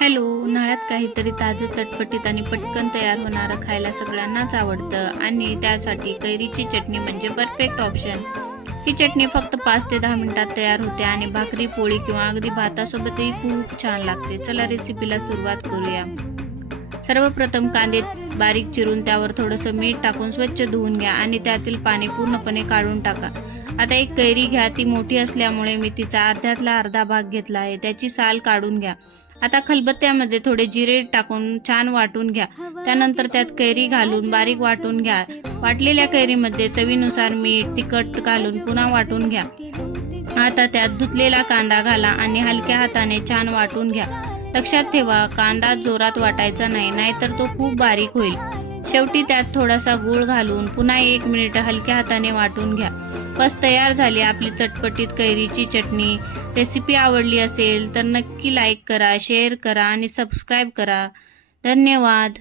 Hello, उन्हाळ्यात काहीतरी ताजं, चटपटीत आणि पटकन तयार होणारं खायला सगळ्यांनाच आवडतं आणि त्यासाठी कैरीची चटणी म्हणजे परफेक्ट ऑप्शन. ही चटणी फक्त 5 ते 10 मिनिटात तयार होते आणि भाकरी, पोळी किंवा अगदी भातासोबतही खूप छान लागते. चला रेसिपीला सुरुवात करूया. सर्वप्रथम कांदे बारीक चिरून त्यावर थोडंसं मीठ टाकून स्वच्छ धुवून घ्या आणि त्यातील पाणी पूर्णपणे काढून टाका. आता एक कैरी घ्या, ती मोठी असल्यामुळे मी तिचा अर्ध्यातला अर्धा भाग घेतला आहे. त्याची साल काढून घ्या. आता खलबत्त्यामध्ये थोडे जिरे टाकून छान वाटून घ्या. त्यानंतर त्यात कैरी घालून बारीक वाटून घ्या. वाटलेल्या कैरीमध्ये चवीनुसार मीठ, तिखट घालून पुन्हा वाटून घ्या. आता त्यात धुतलेला कांदा घाला आणि हलक्या हाताने छान वाटून घ्या. लक्षात ठेवा, कांदा जोरात वाटायचा नाही, नाहीतर तो खूप बारीक होईल. शेवटी त्यात थोडासा गूळ घालून पुन्हा 1 मिनिट हलक्या हाताने वाटून घ्या. बस तयार झाली आपली चटपटीत कैरीची चटणी. रेसिपी आवडली असेल तर नक्की लाईक करा, शेअर करा आणि सबस्क्राईब करा. धन्यवाद.